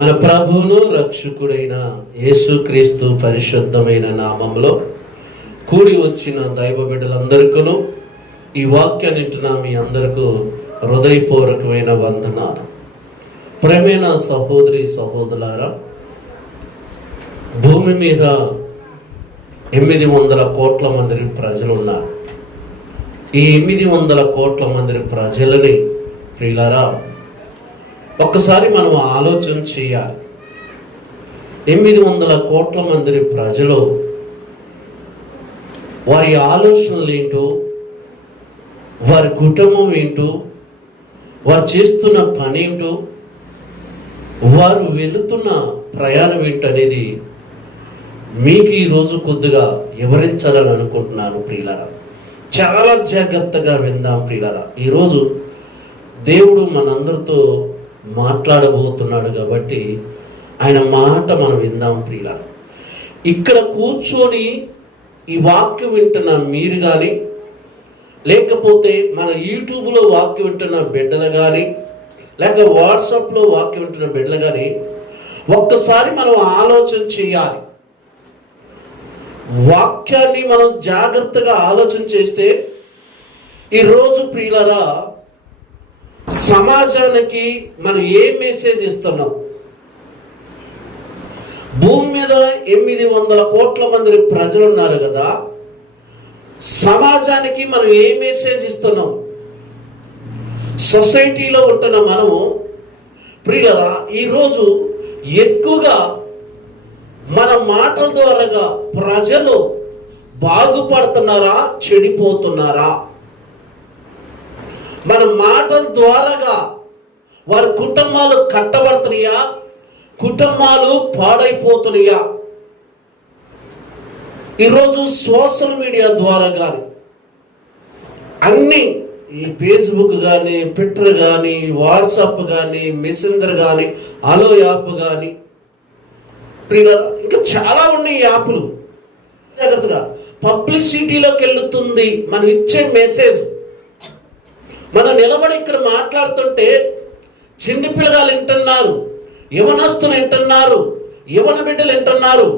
మన ప్రభువును రక్షకుడైన యేసుక్రీస్తు పరిశుద్ధమైన నామములో కూడి వచ్చిన దైవ బిడ్డలందరికీ ఈ వాక్యాన్ని మీ అందరికీ హృదయపూర్వకమైన వందనాలు. ప్రేమైన సహోదరి సహోదరులారా, భూమి మీద 800 కోట్ల మంది ప్రజలు ఉన్నారు. ఈ 800 కోట్ల మంది ప్రజలని ప్రియులారా, ఒక్కసారి మనం ఆలోచన చేయాలి. 800 కోట్ల మంది ప్రజలు వారి ఆలోచనలు ఏంటో, వారి కుటుంబం ఏంటో, వారు చేస్తున్న పని ఏంటో, వారు వెళుతున్న ప్రయాణం ఏంటనేది మీకు ఈరోజు కొద్దిగా వివరించాలని అనుకుంటున్నాను ప్రియులారా. చాలా జాగ్రత్తగా విందాం ప్రియులారా. ఈరోజు దేవుడు మనందరితో మాట్లాడబోతున్నాడు కాబట్టి ఆయన మాట మనం విందాం ప్రియులారా. ఇక్కడ కూర్చొని ఈ వాక్యం వింటున్న మీరు కానీ, లేకపోతే మన యూట్యూబ్లో వాక్యం వింటున్న బిడ్డలు కానీ, లేక వాట్సాప్లో వాక్యం వింటున్న బిడ్డలు కానీ, ఒక్కసారి మనం ఆలోచన చేయాలి. వాక్యాన్ని మనం జాగ్రత్తగా ఆలోచన చేస్తే ఈరోజు ప్రియులారా, సమాజానికి మనం ఏ మెసేజ్ ఇస్తున్నాం? భూమి మీద 800 కోట్ల మంది ప్రజలు ఉన్నారు కదా, సమాజానికి మనం ఏ మెసేజ్ ఇస్తున్నాం? సొసైటీలో ఉంటున్న మనము ప్రియులారా, ఈరోజు ఎక్కువగా మన మాటల ద్వారా ప్రజలు బాగుపడుతున్నారా, చెడిపోతున్నారా? మన మాటల ద్వారాగా వారి కుటుంబాలు కట్టబడుతున్నాయా, కుటుంబాలు పాడైపోతున్నాయా? ఈరోజు సోషల్ మీడియా ద్వారా కానీ, అన్ని ఈ ఫేస్బుక్ కానీ, ట్విట్టర్ కానీ, వాట్సాప్ కానీ, మెసెంజర్ కానీ, అలో యాప్ కానీ, ఇంకా చాలా ఉన్నాయి యాప్లు. జాగ్రత్తగా పబ్లిసిటీలోకి వెళ్తుంది మనం ఇచ్చే మెసేజ్. మనం నిలబడి ఇక్కడ మాట్లాడుతుంటే చిన్న పిల్లగాలు వింటున్నారు, యవనస్తులు వింటున్నారు, యవన బిడ్డలు వింటున్నారు,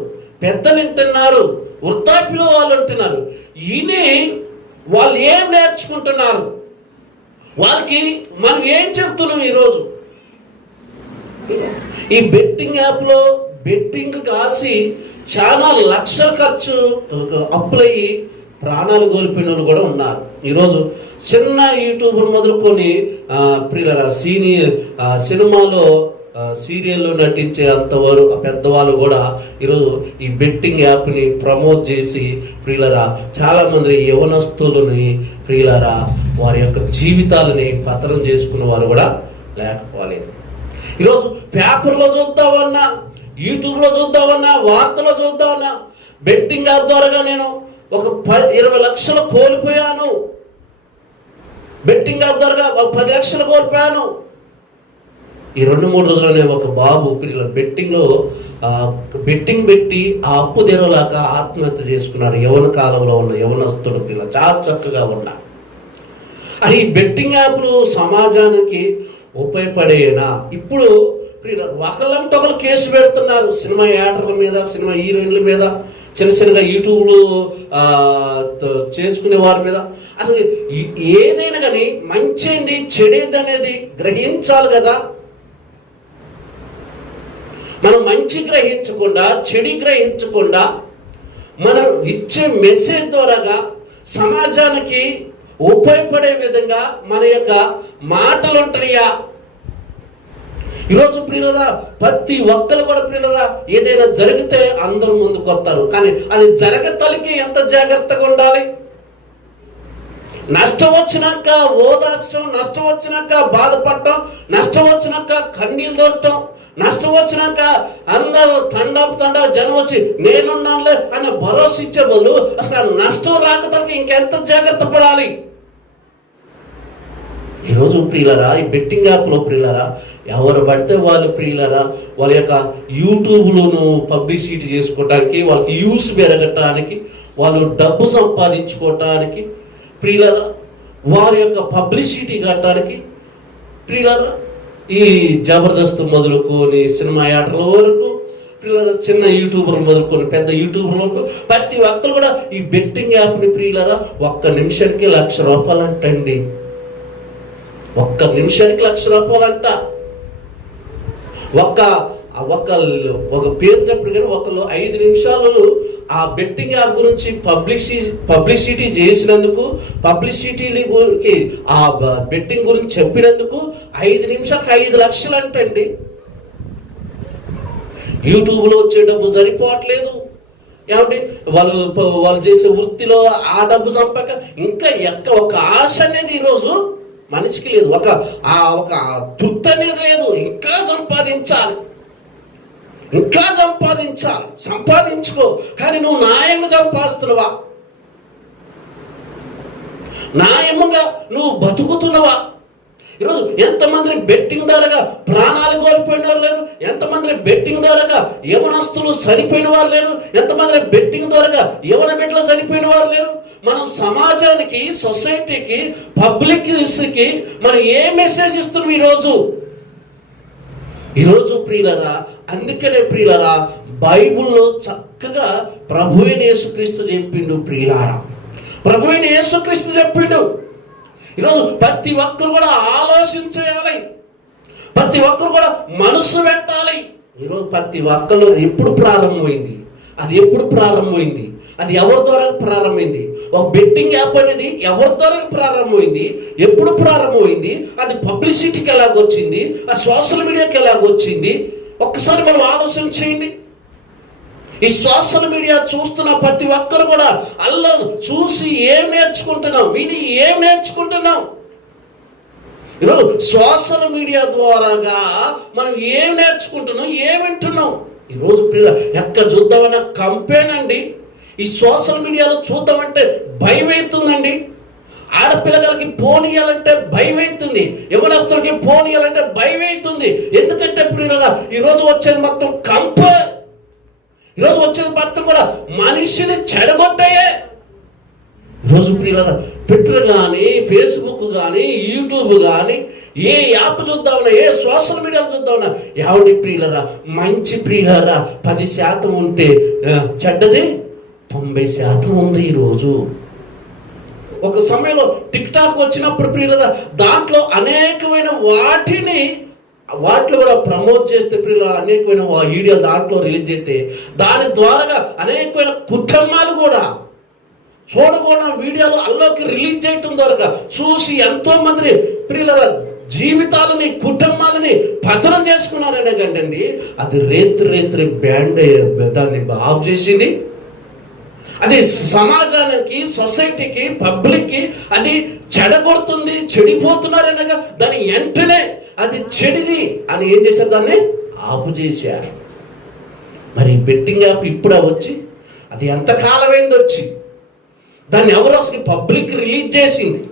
పెద్దలు వింటున్నారు, వృద్ధాప్యులు వాళ్ళు వింటున్నారు. ఈయనే వాళ్ళు ఏం నేర్చుకుంటున్నారు? వాళ్ళకి మనం ఏం చెప్తున్నాం? ఈరోజు ఈ బెట్టింగ్ యాప్లో బెట్టింగ్ కాసి చాలా లక్షల ఖర్చు అప్పులయ్యి ప్రాణాలు కోల్పోయిన వాళ్ళు కూడా ఉన్నారు. ఈరోజు చిన్న యూట్యూబర్ మొదలుకొని సీనియర్ సినిమాలో సీరియల్లో నటించే అంతవరకు పెద్దవాళ్ళు కూడా ఈరోజు ఈ బెట్టింగ్ యాప్ని ప్రమోట్ చేసి ప్రియులరా చాలామంది యవనస్తులని ప్రియులరా వారి యొక్క జీవితాలని పతనం చేసుకున్న వారు కూడా లేకపోలేదు. ఈరోజు పేపర్లో చూద్దామన్నా, యూట్యూబ్లో చూద్దామన్నా, వార్తలో చూద్దామన్నా, బెట్టింగ్ యాప్ ద్వారా నేను ఒక 20 లక్షలు కోల్పోయాను, బెట్టింగ్ యాప్ ద్వారా 10 లక్షలు కోల్పోయాను. ఈ 2-3 రోజుల్లోనే ఒక బాబు బెట్టింగ్లో బెట్టింగ్ పెట్టి ఆ అప్పు తెరవలేక ఆత్మహత్య చేసుకున్నాడు. యవన కాలంలో ఉన్న యవనస్తుడు పిల్ల చాలా చక్కగా ఉన్నా. అది బెట్టింగ్ యాప్లు సమాజానికి ఉపయోగపడేనా? ఇప్పుడు ఒకళ్ళంటే ఒకరు కేసు పెడుతున్నారు. సినిమా యాక్టర్ల మీద, సినిమా హీరోయిన్ల మీద, చిన్న చిన్నగా యూట్యూబ్లు చేసుకునే వారి మీద. అసలు ఏదైనా కానీ మంచిది చెడేది అనేది గ్రహించాలి కదా. మనం మంచి గ్రహించకుండా, చెడు గ్రహించకుండా మనం ఇచ్చే మెసేజ్ ద్వారాగా సమాజానికి ఉపయోగపడే విధంగా మన యొక్క మాటలు ఉంటున్నాయా? ఈరోజు ప్రియులరా ప్రతి ఒక్కరు కూడా ప్రియులరా ఏదైనా జరిగితే అందరూ ముందుకు వస్తారు, కానీ అది జరగతలికి ఎంత జాగ్రత్తగా ఉండాలి? నష్టం వచ్చినాక ఓదార్చడం, నష్టం వచ్చినాక బాధపడటం, నష్టం వచ్చినాక కన్నీళ్ళు దొరకటం, నష్టం వచ్చినాక అందరూ తండ జనం వచ్చి నేనున్నానులే అన్న భరోసా ఇచ్చే బదులు అసలు నష్టం రాకతలకి ఇంకెంత జాగ్రత్త పడాలి? ఈరోజు ప్రియులరా ఈ బెట్టింగ్ యాప్లో ప్రియులరా ఎవరు పడితే వాళ్ళు ప్రియులరా వాళ్ళ యొక్క యూట్యూబ్లోను పబ్లిసిటీ చేసుకోవటానికి, వాళ్ళకి యూస్ పెరగటానికి, వాళ్ళు డబ్బు సంపాదించుకోవటానికి ప్రియులరా వారి యొక్క పబ్లిసిటీ కట్టడానికి ప్రియులరా ఈ జబర్దస్త్ మొదలుకొని సినిమా యాటల వరకు, ప్రియులారా చిన్న యూట్యూబర్లు మొదలుకొని పెద్ద యూట్యూబర్ల వరకు ప్రతి ఒక్కరు కూడా ఈ బెట్టింగ్ యాప్ని ప్రియులారా ఒక్క నిమిషానికి ₹1,00,000 అంటండి. ఒక్క నిమిషానికి ₹1,00,000 అంట. ఒక పేరు చెప్పడు కానీ ఒకళ్ళు 5 నిమిషాలు ఆ బెట్టింగ్ యాప్ గురించి పబ్లిసిటీ చేసినందుకు, పబ్లిసిటీకి ఆ బెట్టింగ్ గురించి చెప్పినందుకు 5 నిమిషాలకు 5 లక్షలు అంటండి. యూట్యూబ్లో వచ్చే డబ్బు సరిపోవట్లేదు. ఏమంటే వాళ్ళు చేసే వృత్తిలో ఆ డబ్బు సంపాక ఇంకా ఒక ఆశ అనేది ఈరోజు మనిషికి లేదు. ఒక తృప్తి అనేది లేదు. ఇంకా సంపాదించుకో. కానీ నువ్వు న్యాయంగా సంపాదిస్తున్నావా? న్యాయముగా నువ్వు బతుకుతున్నావా? ఈరోజు ఎంతమంది బెట్టింగ్ ద్వారాగా ప్రాణాలు కోల్పోయిన వారు లేరు, ఎంతమంది బెట్టింగ్ ద్వారాగా యవనస్తులు చనిపోయిన వారు లేరు, ఎంతమంది బెట్టింగ్ ద్వారాగా యవన బిడ్డలు చనిపోయిన వారు లేరు. మనం సమాజానికి, సొసైటీకి, పబ్లిక్కి మనం ఏ మెసేజ్ ఇస్తున్నాం ఈరోజు ప్రియులరా? అందుకనే ప్రియులరా బైబిల్లో చక్కగా ప్రభువైన యేసుక్రీస్తు చెప్పిండు. ప్రియులారా ప్రభువైన యేసుక్రీస్తు చెప్పిండు. ఈరోజు ప్రతి ఒక్కరు కూడా ఆలోచించాలి, ప్రతి ఒక్కరు కూడా మనసు పెట్టాలి. ఈరోజు ప్రతి ఒక్కరు ఎప్పుడు ప్రారంభమైంది? అది ఎవరి ద్వారా ప్రారంభమైంది? ఒక బెట్టింగ్ యాప్ అనేది ఎవరి ద్వారా ప్రారంభమైంది? ఎప్పుడు ప్రారంభమైంది? అది పబ్లిసిటీకి ఎలాగొచ్చింది? అది సోషల్ మీడియాకి ఎలాగొచ్చింది? ఒక్కసారి మనం ఆలోచన చేయండి. ఈ సోషల్ మీడియా చూస్తున్న ప్రతి ఒక్కరు కూడా అల్లా చూసి ఏం నేర్చుకుంటున్నాం, విని ఏం నేర్చుకుంటున్నాం? ఈరోజు సోషల్ మీడియా ద్వారాగా మనం ఏం నేర్చుకుంటున్నాం, ఏం వింటున్నాం? ఈరోజు ఎక్కడ చూద్దామన్నా కంపేనండి. ఈ సోషల్ మీడియాలో చూద్దామంటే భయం అవుతుందండి. ఆడపిల్లలకి ఫోన్ ఇవ్వాలంటే భయం అవుతుంది, యవనస్తులకి ఫోన్ ఇవ్వాలంటే భయం అవుతుంది. ఎందుకంటే ఈరోజు వచ్చేది మొత్తం కంపే. ఈరోజు వచ్చేది మొత్తం కూడా మనిషిని చెడగొట్టాయే. ఈరోజు ప్రియులారా ట్విట్టర్ కానీ, ఫేస్బుక్ కానీ, యూట్యూబ్ కానీ, ఏ యాప్ చూద్దామన్నా, ఏ సోషల్ మీడియాలో చూద్దామన్నా, ఎవడి ప్రియులారా మంచి ప్రియులారా 10% ఉంటే చెడ్డది 90% ఉంది. ఈరోజు ఒక సమయంలో టిక్ టాక్ వచ్చినప్పుడు ప్రియులారా దాంట్లో అనేకమైన వాటిలో కూడా ప్రమోట్ చేస్తే ప్రియులారా అనేకమైన వీడియోలు దాంట్లో రిలీజ్ చేస్తే దాని ద్వారా అనేకమైన కుటుంబాలు కూడా చూడకుండా వీడియోలు అల్లోకి రిలీజ్ చేయటం ద్వారా చూసి ఎంతో మందిని ప్రియులారా జీవితాలని, కుటుంబాలని పతనం చేసుకున్నారనే కంటండి. అది రేత్రి బ్యాండ్ దాన్ని ఆఫ్ చేసింది. అది సమాజానికి, సొసైటీకి, పబ్లిక్కి అది చెడగొడుతుంది, చెడిపోతున్నారనగా దాని వెంటనే అది చెడిది అని ఏం చేశారు? దాన్ని ఆపు చేశారు. మరి బెట్టింగ్ యాప్ ఇప్పుడు వచ్చి అది ఎంతకాలమైంది వచ్చి? దాన్ని ఎవరు అసలు పబ్లిక్ రిలీజ్ చేసింది?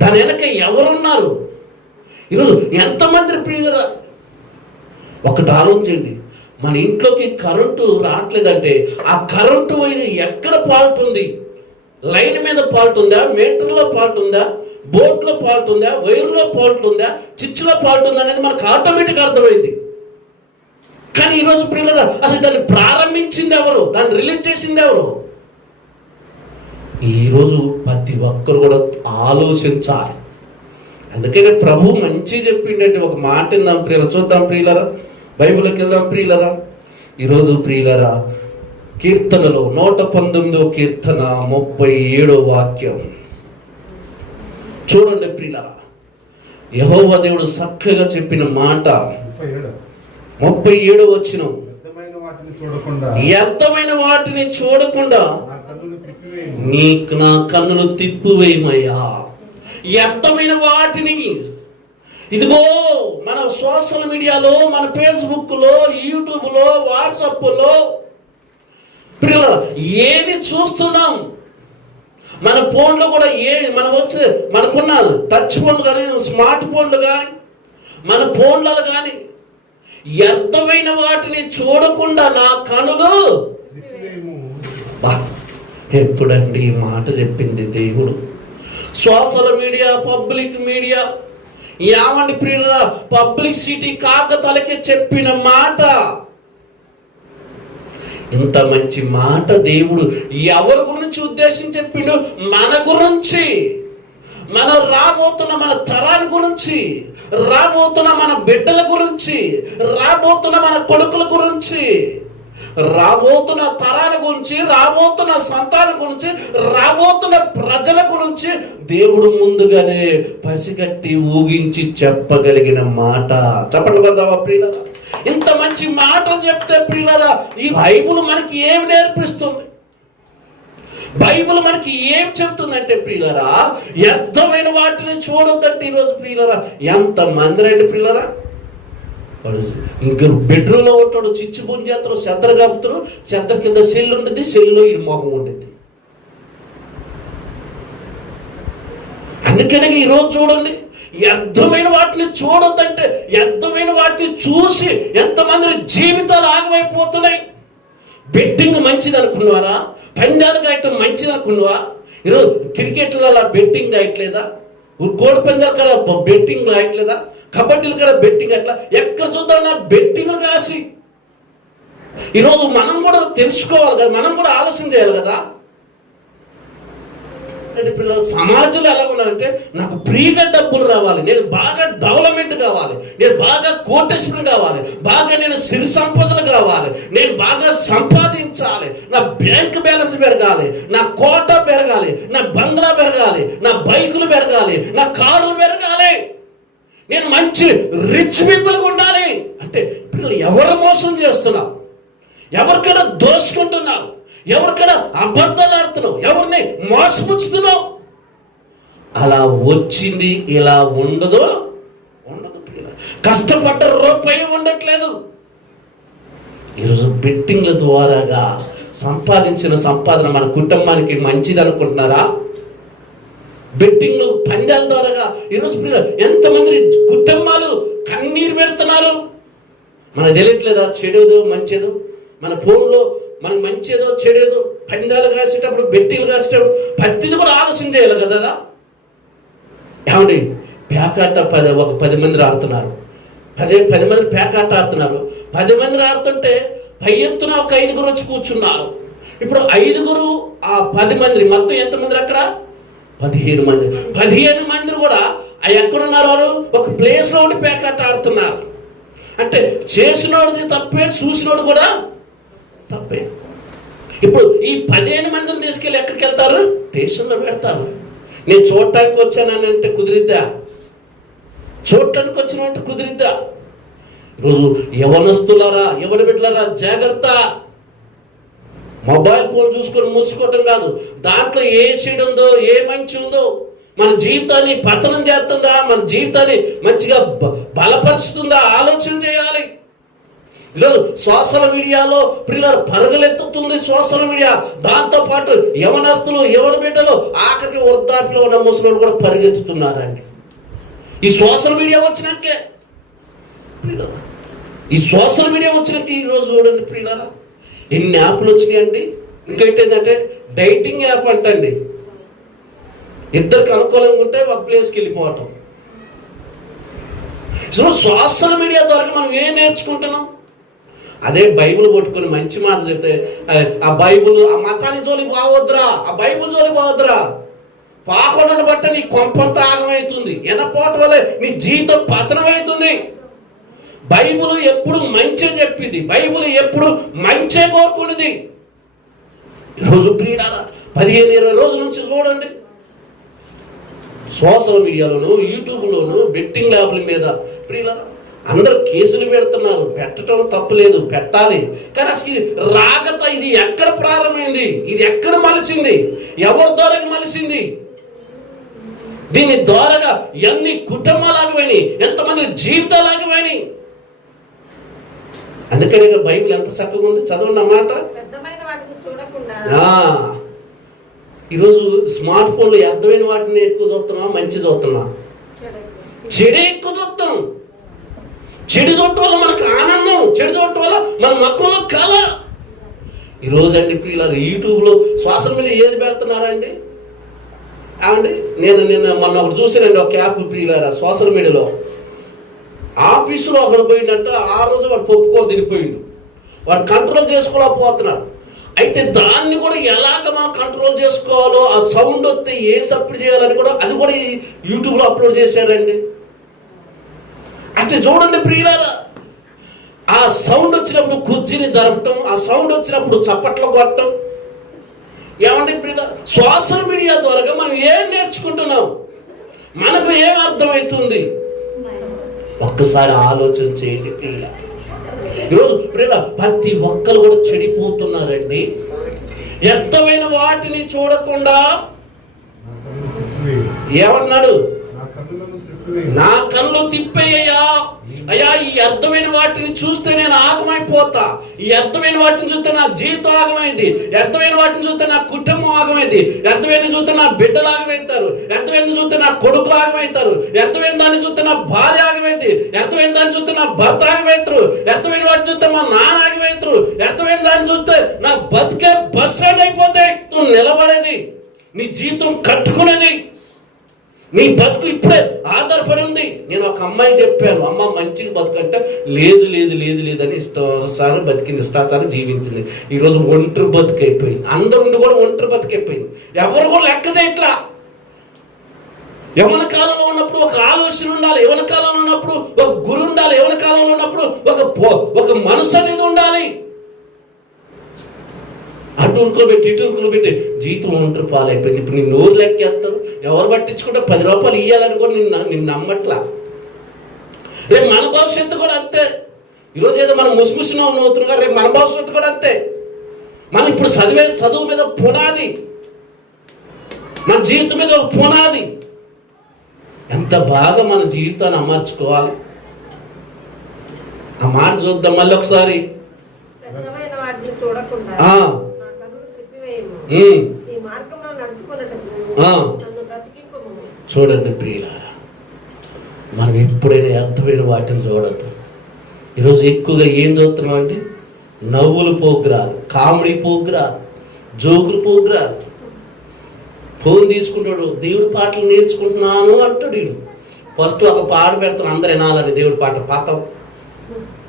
దాని వెనక ఎవరున్నారు? ఈరోజు ఎంతమంది ప్రియులు? ఒకటి ఆలోచించండి. మన ఇంట్లోకి కరెంటు రావట్లేదంటే ఆ కరెంటు వైర్ ఎక్కడ ఫాల్ట్ ఉంది? లైన్ మీద ఫాల్ట్ ఉందా? మీటర్లో ఫాల్ట్ ఉందా? బోర్డులో ఫాల్ట్ ఉందా? వైర్లో ఫాల్ట్ ఉందా? చిచ్చులో ఫాల్ట్ ఉందా అనేది మనకు ఆటోమేటిక్ అర్థమైంది. కానీ ఈరోజు ప్రియులారా అసలు దాన్ని ప్రారంభించింది ఎవరు? దాన్ని రిలీజ్ చేసింది ఎవరు? ఈరోజు ప్రతి ఒక్కరు కూడా ఆలోచించాలి. అందుకనే ప్రభు మంచి చెప్పిండంటే ఒక మాట విందాం ప్రియుల, చూద్దాం ప్రియులరా, బైబిల్కి వెళ్దాం ప్రియులరా. ఈరోజు ప్రియులరా కీర్తనలో 119వ కీర్తన 37వ వాక్యం చూడండి ప్రియులరా. యెహోవా దేవుడు చక్కగా చెప్పిన మాట 37వ వచనం, వ్యర్థమైన వాటిని చూడకుండా నా కన్నులు తిప్పివేయమయ్యా. వ్యర్థమైన వాటిని ఇదిగో మన సోషల్ మీడియాలో, మన ఫేస్బుక్లో, యూట్యూబ్లో, వాట్సాప్లో ఏది చూస్తున్నాం? మన ఫోన్లో కూడా మనం వచ్చే మనకున్న టచ్ ఫోన్లు కానీ, స్మార్ట్ ఫోన్లు కానీ, మన ఫోన్లలో కానీ వ్యర్థమైన వాటిని చూడకుండా నా కనులు ఎప్పుడండి ఈ మాట చెప్పింది దేవుడు? సోషల్ మీడియా, పబ్లిక్ మీడియా ఏమండి ప్రియుల, పబ్లిసిటీ కాక తలకి చెప్పిన మాట. ఇంత మంచి మాట దేవుడు ఎవరి గురించి ఉద్దేశించి చెప్పిండు? మన గురించి, మన రాబోతున్న మన తరాల గురించి, రాబోతున్న మన బిడ్డల గురించి, రాబోతున్న మన కొడుకుల గురించి, రాబోతున్న తరాల గురించి, రాబోతున్న సంతానం గురించి, రాబోతున్న ప్రజల గురించి దేవుడు ముందుగానే పసిగట్టి ఊగించి చెప్పగలిగిన మాట. చెప్పండి కదా ప్రియులారా, ఇంత మంచి మాటలు చెప్తే ప్రియులారా, ఈ బైబిల్ మనకి ఏమి నేర్పిస్తుంది? బైబిల్ మనకి ఏం చెప్తుందంటే ప్రియులారా, వ్యర్థమైన వాటిని చూడొద్దంటే ఈరోజు ప్రియులారా, ఎంత మంది రండి ప్రియులారా, ఇంక బెడ్రూమ్లో ఉంటాడు, చిచ్చు పుంజి చేస్తాడు, చెద్దర కప్పుతాడు, చెద్దర కింద సెల్లు ఉంటుంది, సెల్లులో ఈ మొహం ఉంటుంది. అందుకనే ఈరోజు చూడండి, వ్యర్థమైన వాటిని చూడొద్దంటే, వ్యర్థమైన వాటిని చూసి ఎంతమంది జీవితాలు ఆగమైపోతున్నాయి. బెట్టింగ్ మంచిది అనుకున్నారా? పందాలు కాయటం మంచిది అనుకున్నావా? ఈరోజు క్రికెట్లో అలా బెట్టింగ్ కాయట్లేదా? కోడి పందాలు కదా బెట్టింగ్ కాయట్లేదా? కబడ్డీలు కదా బెట్టింగ్ అట్లా ఎక్కడ చూద్దామన్నా బెట్టింగ్లు కాసి. ఈరోజు మనం కూడా తెలుసుకోవాలి కదా, మనం కూడా ఆలోచన చేయాలి కదా. పిల్లలు సమాజంలో ఎలా ఉన్నారంటే, నాకు ఫ్రీగా డబ్బులు రావాలి, నేను బాగా డెవలప్మెంట్ కావాలి, నేను బాగా కోటేశ్వరం కావాలి, బాగా నేను సిరి సంపదలు కావాలి, నేను బాగా సంపాదించాలి, నా బ్యాంక్ బ్యాలెన్స్ పెరగాలి, నా కోట పెరగాలి, నా బంగ్లా పెరగాలి, నా బైకులు పెరగాలి, నా కార్లు పెరగాలి, నేను మంచి రిచ్ పీపుల్గా ఉండాలి అంటే పిల్లలు ఎవరు మోసం చేస్తున్నావు? ఎవరికైనా దోసుకుంటున్నావు? ఎవరికైనా అబద్ధాలు ఆడుతున్నావు? ఎవరిని మోసపుచ్చుతున్నావు? అలా వచ్చింది ఇలా ఉండదు పిల్లలు. కష్టపడ్డ రూపాయి ఉండట్లేదు. ఈరోజు బెట్టింగ్ల ద్వారాగా సంపాదించిన సంపాదన మన కుటుంబానికి మంచిది అనుకుంటున్నారా? బెట్టింగ్లు పందాల ద్వారాగా ఈరోజు ఎంతమంది కుటుంబాలు కన్నీరు పెడుతున్నారు. మనకు తెలియట్లేదా చెడేదో మంచిదో? మన ఫోన్లో మనకు మంచిదో చెడేదో పందాలు కాసేటప్పుడు, బెట్టింగ్లు కాసేటప్పుడు ప్రతిది కూడా ఆలోచన చేయాలి కదా. ఏమండి, పేకాట ఒక 10 మంది ఆడుతున్నారు, 10 మంది పేకాట ఆడుతున్నారు. 10 మంది ఆడుతుంటే పై ఎత్తున ఒక 5గురు వచ్చి కూర్చున్నారు. ఇప్పుడు 5గురు ఆ 10 మంది మొత్తం ఎంతమంది అక్కడ? 15 మంది. 15 మంది కూడా ఎక్కడున్నారు? వారు ఒక ప్లేస్లో ఉండి పేకాట ఆడుతున్నారు. అంటే చేసినోడిది తప్పే, చూసినోడు కూడా తప్పే. ఇప్పుడు ఈ 15 మందిని తీసుకెళ్ళి ఎక్కడికి వెళ్తారు? స్టేషన్లో పెడతారు. నేను చూడటానికి వచ్చానని అంటే కుదిరిద్దా? చూడటానికి వచ్చినంటే కుదిరిద్దా? ఈరోజు యవనస్తులారా, ఎవడు బిడ్డలారా, జాగ్రత్త. మొబైల్ ఫోన్ చూసుకొని మూసుకోవటం కాదు, దాంట్లో ఏ చెడు ఉందో, ఏ మంచి ఉందో, మన జీవితాన్ని పతనం చేస్తుందా, మన జీవితాన్ని మంచిగా బలపరుస్తుందా ఆలోచన చేయాలి. ఈరోజు సోషల్ మీడియాలో పిల్లలు పరుగులెత్తుతుంది సోషల్ మీడియా. దాంతోపాటు యవనస్తులు, యవన బిడ్డలు, ఆఖరికి వృద్ధాప్యంలో ఉన్న ముసలు కూడా పరిగెత్తుతున్నారండి. ఈ సోషల్ మీడియా వచ్చినాకే ఈరోజు చూడండి ప్రియులారా, ఎన్ని యాప్లు వచ్చినాయండి. ఇంకేంటంటే డైటింగ్ యాప్ అంటండి. ఇద్దరికి అనుకూలంగా ఉంటే ఒక ప్లేస్కి వెళ్ళిపోవటం. సో సోషల్ మీడియా ద్వారా మనం ఏం నేర్చుకుంటున్నాం? అదే బైబిల్ పట్టుకొని మంచి మాటలు చెప్తే, ఆ బైబిల్ ఆ మతాన్ని జోలి బావద్దురా, ఆ బైబిల్ జోలి బావద్దురా, పాకుండా బట్ట నీ కొంపంత ఆగమవుతుంది, ఎనపోవటం వల్ల నీ జీవితం పతనం అవుతుంది. బైబిల్ ఎప్పుడు మంచి చెప్పింది, బైబిల్ ఎప్పుడు మంచే కోరుకునేది. రోజు ప్రియులారా 15-20 రోజుల నుంచి చూడండి, సోషల్ మీడియాలోను, యూట్యూబ్లోను బెట్టింగ్ యాప్ల మీద ప్రియులారా అందరూ కేసులు పెడుతున్నారు. పెట్టడం తప్పులేదు, పెట్టాలి. కానీ అసలు ఇది రాకత, ఇది ఎక్కడ ప్రారంభమైంది? ఇది ఎక్కడ మలిచింది? ఎవరి ద్వారా మలిచింది? దీని ద్వారాగా ఎన్ని కుటుంబాలు ఆగిపోయినాయి, ఎంతమంది జీవితాలు ఆగిపోయినాయి. అందుకనే బైబిల్ ఎంత చక్కగా ఉంది, చదవండి అన్నమాట. ఈరోజు స్మార్ట్ ఫోన్లో అర్థమైన వాటిని ఎక్కువ చూస్తున్నాం, మంచి చూస్తున్నాం, చెడే ఎక్కువ చూస్తాం. చెడు చూడటం వల్ల మనకు ఆనందం, చెడు చూడటం వల్ల మన మక్కువలో కాల. ఈరోజు అండి పిల్లలు యూట్యూబ్లో సోషల్ మీడియా ఏది పెడుతున్నారా అండి? ఏమండి నిన్న మొన్న ఒకటి చూసానండి, ఒక యాప్ సోషల్ మీడియాలో. ఆఫీసులో ఒకడు పోయిందంటే ఆ రోజు వాడు పప్పుకోలు తిరిగిపోయిండు, వాడు కంట్రోల్ చేసుకోలేకపోతున్నాడు. అయితే దాన్ని కూడా ఎలాగ మనం కంట్రోల్ చేసుకోవాలో, ఆ సౌండ్ వస్తే ఏ సప్పుడు చేయాలని కూడా అది కూడా యూట్యూబ్లో అప్లోడ్ చేశారండి. అంటే చూడండి ప్రియులారా, ఆ సౌండ్ వచ్చినప్పుడు కుర్చీని జరపటం, ఆ సౌండ్ వచ్చినప్పుడు చప్పట్లు కొట్టడం. ఏమంటే ప్రియులారా, సోషల్ మీడియా ద్వారా మనం ఏం నేర్చుకుంటున్నాం, మనకు ఏం అర్థమవుతుంది? ఒక్కసారి ఆలోచన చేయండి ప్రియులారా. ఈరోజు ప్రియులారా, ప్రతి ఒక్కరు కూడా చెడిపోతున్నారండి. వ్యర్థమైన వాటిని చూడకుండా ఏమన్నాడు? నా కళ్ళు తిప్పేయ్యా అయ్యా, ఈ అర్థమైన వాటిని చూస్తే నేను ఆగమైపోతా, ఈ అర్థమైన వాటిని చూస్తే నా జీవితం ఆగమైంది, అర్థమైన వాటిని చూస్తే నా కుటుంబం ఆగమైంది, అర్థమైన చూస్తే నా బిడ్డలు ఆగమవుతారు, అర్థమైన చూస్తే నా కొడుకులు ఆగమవుతారు, అర్థమైన దాన్ని చూస్తే నా భార్య ఆగమైంది, అర్థమైన దాన్ని చూస్తే నా భర్త ఆగమవుతారు, అర్థమైన వాటిని చూస్తే మా నాన్న ఆగమవుతారు, అర్థమైన దాన్ని చూస్తే నా బతికే బస్ స్టాండ్ అయిపోతే నువ్వు నిలబడేది, నీ జీవితం కట్టుకునేది, నీ బతుకు ఇప్పుడే ఆధారపడి ఉంది. నేను ఒక అమ్మాయి చెప్పాను, అమ్మ మంచిగా బతుకంటే లేదు లేదు లేదు లేదని ఇష్టాసారి బతికింది, ఇష్టాసారి జీవించింది. ఈరోజు ఒంటరి బతుకైపోయింది, అందరు కూడా ఒంటరి బతుకైపోయింది. ఎవరు కూడా లెక్క చేయట్లా. యవన కాలంలో ఉన్నప్పుడు ఒక ఆలోచన ఉండాలి, యవన కాలంలో ఉన్నప్పుడు ఒక గురి ఉండాలి, యవన కాలంలో ఉన్నప్పుడు ఒక మనసు అనేది ఉండాలి. అటు ఉరుకులు పెట్టి ఇటు ఉరుకులు పెట్టి జీవితం ఒంటరి పాలైపోయింది. ఇప్పుడు నేను నోరు లెక్కేస్తారు, ఎవరు పట్టించుకుంటే 10 రూపాయలు ఇవ్వాలని కూడా నిన్ను నమ్మట్లా. రేపు మన భవిష్యత్తు కూడా అంతే. ఈరోజు ఏదో మనం ముసిముసిన అవుతున్నాం, రేపు మన భవిష్యత్తు కూడా అంతే. మనం ఇప్పుడు చదువు మీద పునాది, మన జీవితం మీద ఒక పునాది. ఎంత బాగా మన జీవితాన్ని అమర్చుకోవాలి. ఆ మాట చూద్దాం మళ్ళీ ఒకసారి. చూడండి ప్రియులారా, మనం ఎప్పుడైనా అర్థమైన వాటిని చూడద్దు. ఈరోజు ఎక్కువగా ఏం చూస్తున్నాం అండి? నవ్వులు ప్రోగ్రాలు, కామెడీ ప్రోగ్రాలు, జోకులు ప్రోగ్రాలు. ఫోన్ తీసుకుంటాడు, దేవుడి పాటలు నేర్చుకుంటున్నాను అంటాడు. వీడు ఫస్ట్ ఒక పాట పెడతాను, అందరు వినాలని దేవుడి పాట పాతం,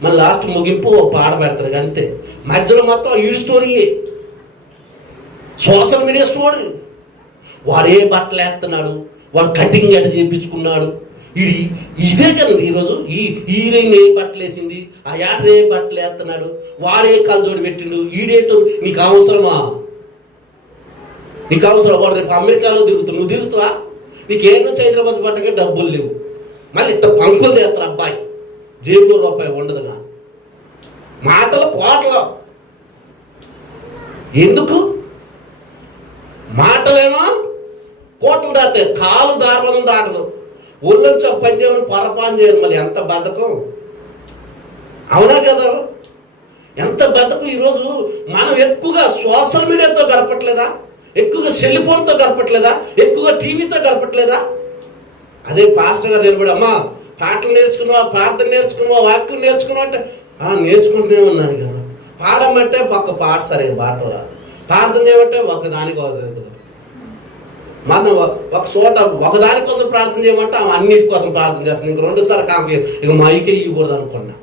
మళ్ళీ లాస్ట్ ముగింపు ఒక పాట పెడతారు అంతే. మధ్యలో మొత్తం ఈ స్టోరీయే, సోషల్ మీడియా స్టోరీ. వాడు ఏ బట్టలు వేస్తున్నాడు, వాడు కటింగ్ ఎట చేయించుకున్నాడు, ఇదే కదండి ఈరోజు. ఈ హీరోయిన్ ఏ బట్టలు వేసింది, ఆ యాటర్ ఏ బట్టలు వేస్తున్నాడు, వాడే కళ్ళజోడు పెట్టిండు, ఈడేటు. నీకు అవసరమా? నీకు అవసరం? వాడు రేపు అమెరికాలో తిరుగుతావు, నువ్వు తిరుగుతావా? నీకేమో హైదరాబాద్ పట్టగా డబ్బులు లేవు, మళ్ళీ ఇట్లా పంకులు తెస్తారు అబ్బాయి, జేబులో రూపాయి ఉండదుగా. మాటలు కోటలు ఎందుకు? మాటలేమో కోటలు దాటాయి, కాలు దారుణం దాటదు. ఒళ్ళొచ్చి పని చేయమని పొరపాటు చేయరు. మళ్ళీ ఎంత బద్ధకం, అవునా కదా? ఎంత బద్ధకం. ఈరోజు మనం ఎక్కువగా సోషల్ మీడియాతో గడపట్లేదా? ఎక్కువగా సెల్ ఫోన్తో గడపట్లేదా? ఎక్కువగా టీవీతో గడపట్లేదా? అదే పాస్టర్ గారు నిలబడి, అమ్మా పాటలు నేర్చుకున్నావా, ప్రార్థన నేర్చుకున్నావా, వాక్యం నేర్చుకున్నావా అంటే నేర్చుకుంటూనే ఉన్నాను కదా. పాడమంటే ఒక పాట సరే పాట రాదు, ప్రార్థన చేయమంటే ఒకదానికి వదలేదు. మనం ఒక చోట ఒకదానికోసం ప్రార్థన చేయమంటే అన్నిటి కోసం ప్రార్థన చేస్తాం. ఇంక 2 సార్లు కాంప్లీ ఇక మైకే ఇవ్వకూడదు అనుకున్నా.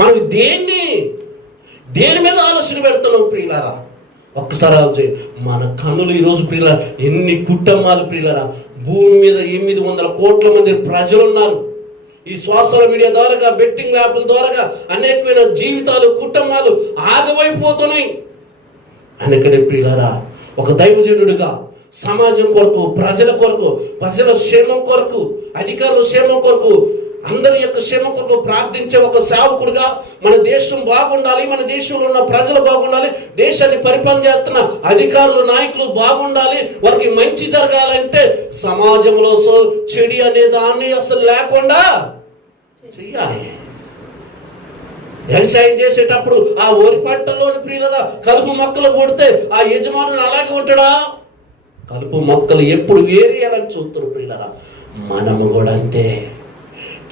మనం దేని మీద ఆలోచన పెడుతున్నాం ప్రియులారా? ఒక్కసారి ఆలోచన. మన కన్నులు ఈరోజు ప్రియులారా, ఎన్ని కుటుంబాలు ప్రియులారా, భూమి మీద 800 కోట్ల మంది ప్రజలు ఉన్నారు. ఈ సోషల్ మీడియా ద్వారా, బెట్టింగ్ యాప్ల ద్వారా అనేకమైన జీవితాలు, కుటుంబాలు ఆగమైపోతున్నాయి. అందుకనే ప్రియులారా, ఒక దైవజనుడిగా సమాజం కొరకు, ప్రజల కొరకు, ప్రజల క్షేమం కొరకు, అధికారుల క్షేమం కొరకు, అందరి యొక్క క్షేమం కొరకు ప్రార్థించే ఒక సేవకుడిగా మన దేశం బాగుండాలి, మన దేశంలో ఉన్న ప్రజలు బాగుండాలి, దేశాన్ని పరిపాలన చేస్తున్న అధికారులు, నాయకులు బాగుండాలి, వారికి మంచి జరగాలంటే సమాజంలో చెడు అనే దాన్ని అసలు లేకుండా చెయ్యాలి. వ్యవసాయం చేసేటప్పుడు ఆ వరి పంటలోని ప్రియులరా కలుపు మొక్కలు కొడితే ఆ యజమానులు అలాగే ఉంటాడా? కలుపు మొక్కలు ఎప్పుడు వేరేయాలని చూస్తారు ప్రియులరా. మనము కూడా అంతే.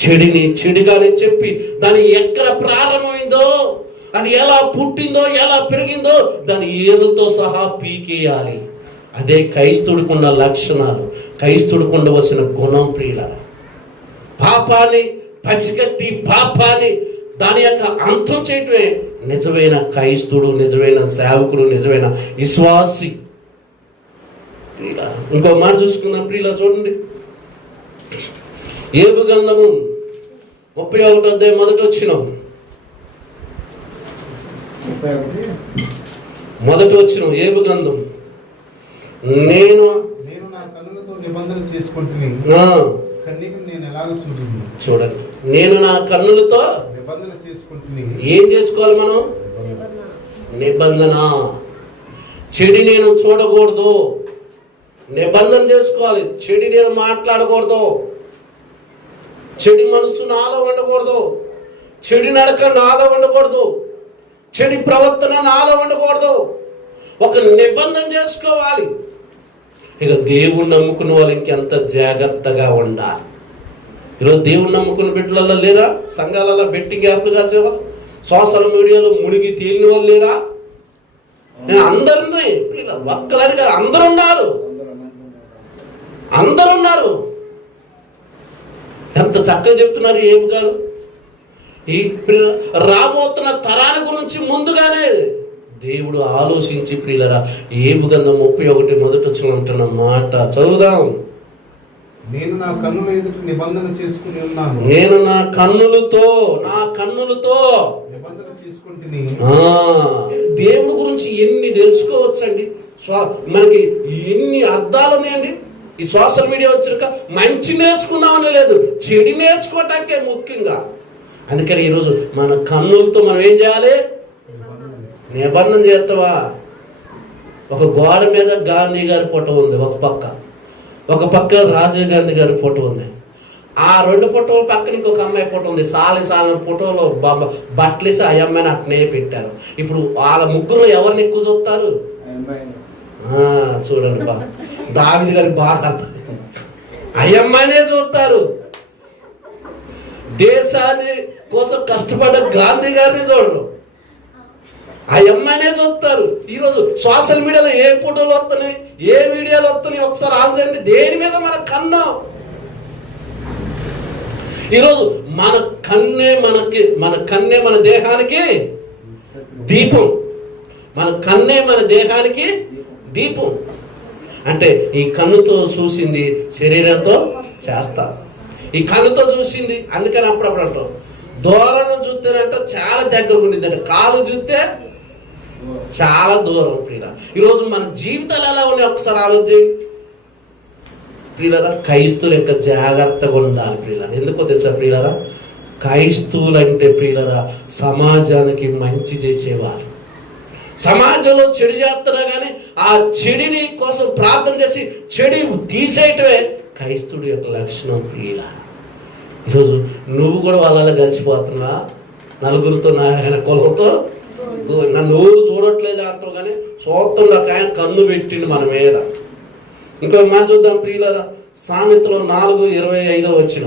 చెడిని చెడుగానే చెప్పి దాని ఎక్కడ ప్రారంభమైందో, అది ఎలా పుట్టిందో, ఎలా పెరిగిందో దాని ఏదులతో సహా పీకేయాలి. అదే క్రైస్తవుడికి ఉన్న లక్షణాలు, క్రైస్తవుడికి ఉండవలసిన గుణం ప్రియులారా. పాపాన్ని పసిగట్టి పాపాన్ని దాని యొక్క అంతం చేయటమే నిజమైన క్రైస్తవుడు, నిజమైన సేవకుడు, నిజమైన విశ్వాసి ప్రియులారా. ఇంకో మాట చూసుకుందాం ప్రియులారా, చూడండి. యోబు గ్రంథము 31వ అధ్యాయం మొదటి వచనం. యోబు గ్రంథం. నేను నా కన్నులతో నిబంధన చేసుకుంటుని కన్నీకు నేను ఎలాగ చూపింది. చూడండి, నేను నా కన్నులతో నిబంధన చేసుకుంటుని. ఏం చేసుకోవాలి మనం? నిబంధన. చెడి నేను చూడకూడదు, నిబంధన చేసుకోవాలి. చెడి నేను మాట్లాడకూడదు, చెడి మనసు నాలో ఉండకూడదు, చెడి నడక నాలో ఉండకూడదు, చెడి ప్రవర్తన నాలో ఉండకూడదు. ఒక నిబంధన చేసుకోవాలి. ఇక దేవుణ్ణి నమ్ముకున్న వాళ్ళు ఇంకెంత జాగ్రత్తగా ఉండాలి. ఈరోజు దేవుణ్ణి నమ్ముకున్న బిడ్డలలో లేరా? సంఘాలలో బెట్టింగ్ యాప్లు కాసేవాళ్ళు, సోషల్ మీడియాలో మునిగి తేలిన వాళ్ళు లేరా? నేను అందరినీ ఒక్కలని కాదు, అందరున్నారు. ఎంత చక్కగా చెప్తున్నారు యోబు గారు. ఈ రాబోతున్న తరాల గురించి ముందుగానే దేవుడు ఆలోచించి ప్రియులరా యోబు గ్రంథం 31 మొదటి వచనం అంటున్న మాట చదువుదాం. నేను నా కన్నుల ఎదుట నిబంధన చేసుకుని ఉన్నాను. నేను నా కన్నులతో నిబంధన చేసుకుంటుని. దేవుడి గురించి ఎన్ని తెలుసుకోవచ్చండి. మనకి ఎన్ని అర్థాలు ఉన్నాయండి. ఈ సోషల్ మీడియా వచ్చాక మంచి నేర్చుకుందామని లేదు, చెడు నేర్చుకోవటానికే ముఖ్యంగా. అందుకని ఈరోజు మన కన్నులతో మనం ఏం చేయాలి? నిబంధన చేస్తావా? ఒక గోడ మీద గాంధీ గారి ఫోటో ఉంది ఒక పక్క రాజీవ్ గాంధీ గారి ఫోటో ఉంది. ఆ రెండు ఫోటోల పక్కన ఇంకొక అమ్మాయి ఫోటో ఉంది. సాలి ఫోటోలో బట్టలేసి ఆ అమ్మాయిని అట్నే పెట్టారు. ఇప్పుడు వాళ్ళ ముగ్గురు ఎవరిని ఎక్కువ చూస్తారు? చూడండి దావీదు గారికి బాగా ఆ అమ్మాయినే చూస్తారు. దేశాన్ని కోసం కష్టపడ్డ గాంధీ గారిని చూడరు, ఆ అమ్మాయినే చూస్తారు. ఈరోజు సోషల్ మీడియాలో ఏ ఫోటోలు వస్తున్నాయి, ఏ వీడియోలు వస్తున్నాయి ఒకసారి ఆలోచించండి. దేని మీద మన కన్ను? ఈరోజు మన కన్నే మన దేహానికి దీపం. మన కన్నే మన దేహానికి దీపం. అంటే ఈ కన్నుతో చూసింది శరీరంతో చేస్తాం. ఈ కన్నుతో చూసింది, అందుకని అప్పుడప్పుడు అంటాం దూరం చూస్తేనంట చాలా దగ్గర ఉండిందంటే, కాలు చూస్తే చాలా దూరం. ప్రియుల ఈరోజు మన జీవితాలు ఎలా ఉన్నాయి ఒకసారి ఆలోచన. ప్రియులరా క్రైస్తువులు యొక్క జాగ్రత్తగా ఉండాలి ప్రియులరా. ఎందుకో తెలుసా ప్రియులరా? క్రైస్తువులు అంటే ప్రియులరా సమాజానికి మంచి చేసేవారు. సమాజంలో చెడు చేస్తున్నా కానీ ఆ చెడిని కోసం ప్రార్థన చేసి చెడి తీసేయటమే క్రైస్తువుడి యొక్క లక్షణం ప్రియుల. ఈరోజు నువ్వు కూడా వాళ్ళ కలిసిపోతున్నా, నలుగురితో నారాయణ కులంతో నన్ను చూడట్లేదు అంటావు, కానీ సొంతంగా ఆయన కన్ను పెట్టిండు మన మీద. ఇంకొక మాట చూద్దాం ప్రియులరా. సామెతలు 4:25 వచ్చిన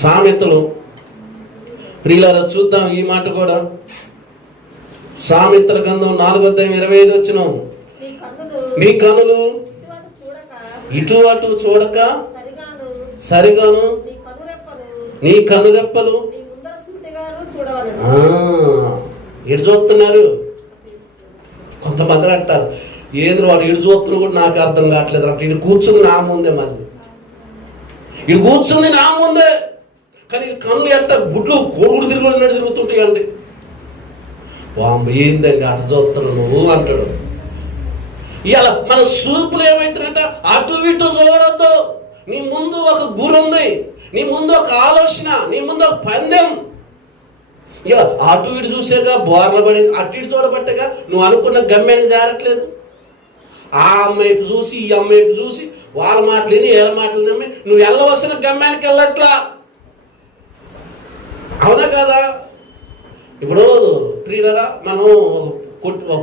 సామెతలు ప్రియులరా చూద్దాం ఈ మాట కూడా. సామెతల గ్రంథం 4:25 వచ్చిన నీ కనులు ఇటు అటు చూడక సరిగాను నీ కనురెప్పలు ఎటు చూస్తున్నారు. కొంతమంది అంటారు ఏంద్ర వాడు ఇటు చూస్తున్నా కూడా నాకు అర్థం కావట్లేదు అంటే. ఇటు కూర్చుంది నా ముందే, మళ్ళీ ఇటు కూర్చుంది నా ముందే, కానీ కన్నులు ఎట్ట గుడ్లు కోడుగుడు తిరుగుతుంటాయి అండి. వామ్మ ఏందండి అటు చూస్తున్నావు నువ్వు అంటాడు. ఇవాళ మన చూపులు ఏమైతుందంటే అటు ఇటు చూడొద్దు. నీ ముందు ఒక గురి ఉంది, నీ ముందు ఒక ఆలోచన, నీ ముందు ఒక పందెం. ఇక అటు ఇటు చూసాక బోర్ల పడేది, అటు ఇటు చూడబట్టగా నువ్వు అనుకున్న గమ్యాన్ని జారట్లేదు. ఆ అమ్మాయిపు చూసి ఈ అమ్మాయిపు చూసి వాళ్ళ మాటలు విని వీళ్ళ మాటలు నమ్మి నువ్వు వెళ్ళవలసిన గమ్యానికి వెళ్ళట్లా. అవునా కదా? ఇప్పుడు ప్రియులరా మనం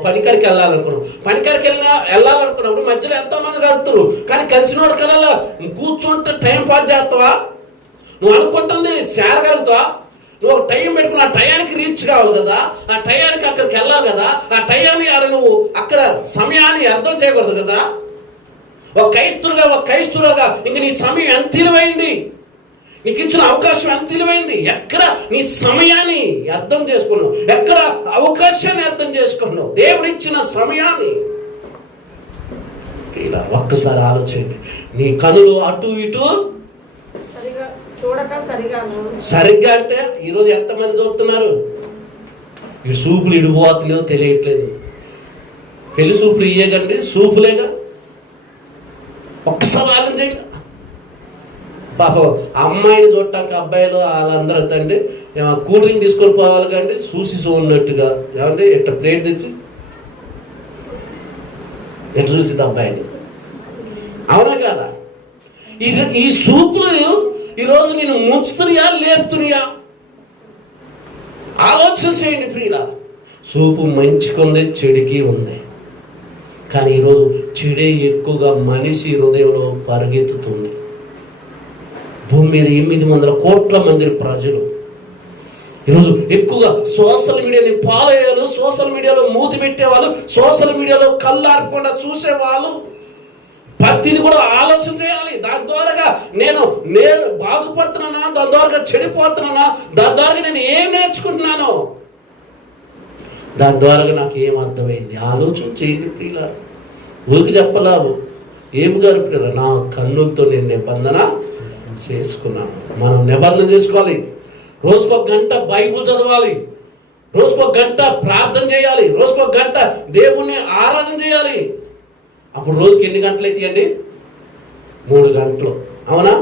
పనికాడికి వెళ్ళాలనుకున్నప్పుడు మధ్యలో ఎంతోమంది కలుగుతారు, కానీ కలిసిన వాడు కల్లా కూర్చుంటే టైం పాస్ చేస్తావా? నువ్వు అనుకుంటుంది చేరగలుగుతావా? నువ్వు ఒక టైం పెట్టుకుని ఆ టయానికి రీచ్ కావాలి కదా, ఆ టయానికి అక్కడికి వెళ్ళాలి కదా, ఆ టయాన్ని నువ్వు అక్కడ సమయాన్ని అర్థం చేయకూడదు కదా. ఒక క్రైస్తవులుగా ఇంక నీ సమయం ఎంత విలువైంది, నీకు ఇచ్చిన అవకాశం ఎంత విలువైంది. ఎక్కడ నీ సమయాన్ని అర్థం చేసుకున్నావు, ఎక్కడ అవకాశాన్ని అర్థం చేసుకున్నావు, దేవుడు ఇచ్చిన సమయాన్ని. ఇలా ఒక్కసారి ఆలోచించండి. నీ కనులు అటు ఇటు సరిగ్గా అంటే ఈరోజు ఎంతమంది చూస్తున్నారు? ఈ సూపులు ఇడిపోతున్నాయో తెలియట్లేదు. పెళ్లి సూపులు ఇయ్యకండి, సూపులేగా. ఒక్కసారి ఆలోచించండి. పాపం అమ్మాయిని చూడటానికి అబ్బాయిలు వాళ్ళందరూ తండ్రి కూల్ డ్రింక్ తీసుకొని పోవాలి కండి, చూసి చూడనట్టుగా ఏమంటే ఇట్లా ప్లేట్ తెచ్చి ఎట్లా చూసింది అబ్బాయిని, అవునా కాదా? ఈ సూపులు ఈరోజు నేను ముంచుతున్నాయా లేపుతున్నాయా? ఆలోచన చేయండి ప్రియులా. సూపు మంచికి ఉంది, చెడుకి ఉంది. కానీ ఈరోజు చెడే ఎక్కువగా మనిషి హృదయంలో పరిగెత్తుతుంది. భూమి మీద 800 కోట్ల మంది ప్రజలు ఈరోజు ఎక్కువగా సోషల్ మీడియాని పాలయ్యాలు, సోషల్ మీడియాలో మూతి పెట్టేవాళ్ళు, సోషల్ మీడియాలో కళ్ళు ఆర్పకుండా చూసేవాళ్ళు. ప్రతిది కూడా ఆలోచన చేయాలి. దాని ద్వారా నేను బాగుపడుతున్నానా, దాని ద్వారా చెడిపోతున్నానా, దాని ద్వారా నేను ఏం నేర్చుకుంటున్నాను, దాని ద్వారా నాకు ఏం అర్థమైంది, ఆలోచన చేయండి ప్రియులారా. ఊరికి చెప్పలావు ఏమి గారు ప్రియులారా, నా కన్నులతో నేను నిబంధన చేసుకున్నాను. మనం నిబంధన చేసుకోవాలి. రోజుకొక గంట బైబుల్ చదవాలి, రోజుకొక గంట ప్రార్థన చేయాలి, రోజుకొక గంట దేవుణ్ణి ఆరాధన చేయాలి. అప్పుడు రోజుకి ఎన్ని గంటలు అవుతాయండి? 3 గంటలు, అవునా?